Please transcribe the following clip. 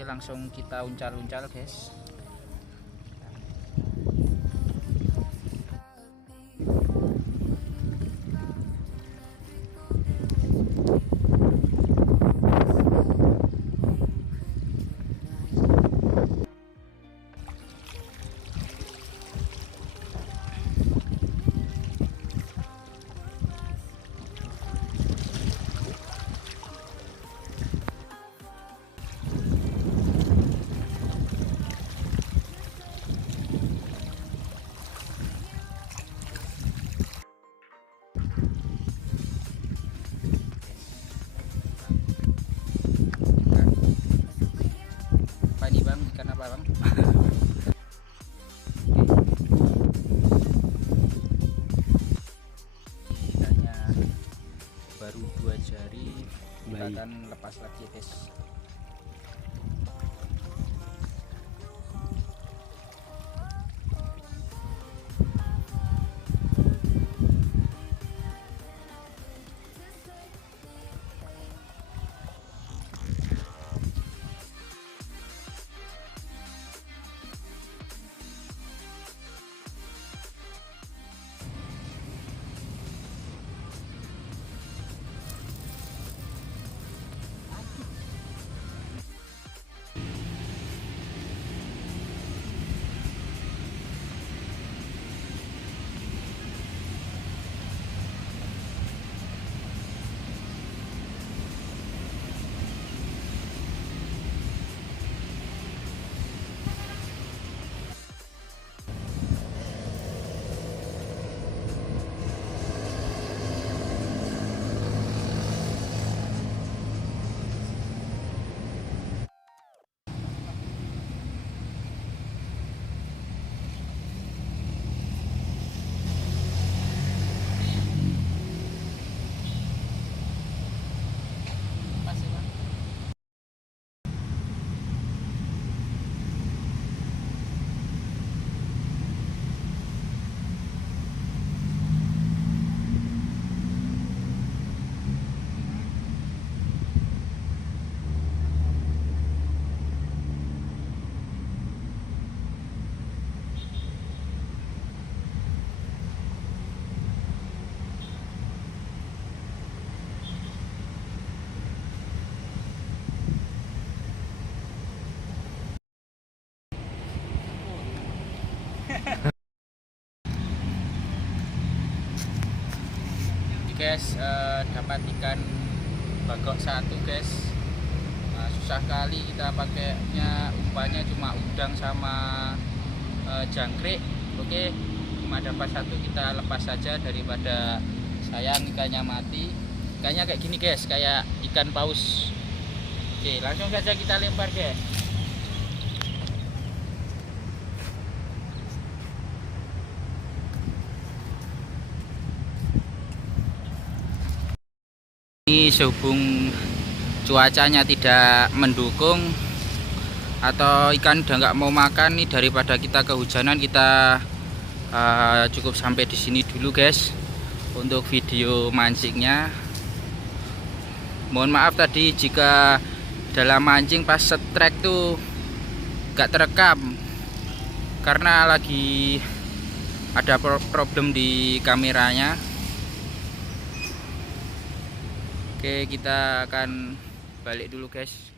Oke, langsung kita uncal-uncal guys. Apa ini bang, ikan apa bang? Ikannya baru 2 jari, kita akan lepas lagi guys. Guys, dapat ikan bagok 1 guys. Susah kali kita pakainya, umpannya cuma udang sama jangkrik. Oke, cuma dapat 1, kita lepas saja daripada sayang ikannya mati. Ikannya kayak gini guys, kayak ikan paus. Oke, langsung saja kita lempar guys. Ini sehubung cuacanya tidak mendukung atau ikan udah nggak mau makan nih, daripada kita kehujanan, kita cukup sampai di sini dulu guys untuk video mancingnya. Mohon maaf tadi jika dalam mancing pas setrek tuh nggak terekam karena lagi ada problem di kameranya. Oke, kita akan balik dulu guys.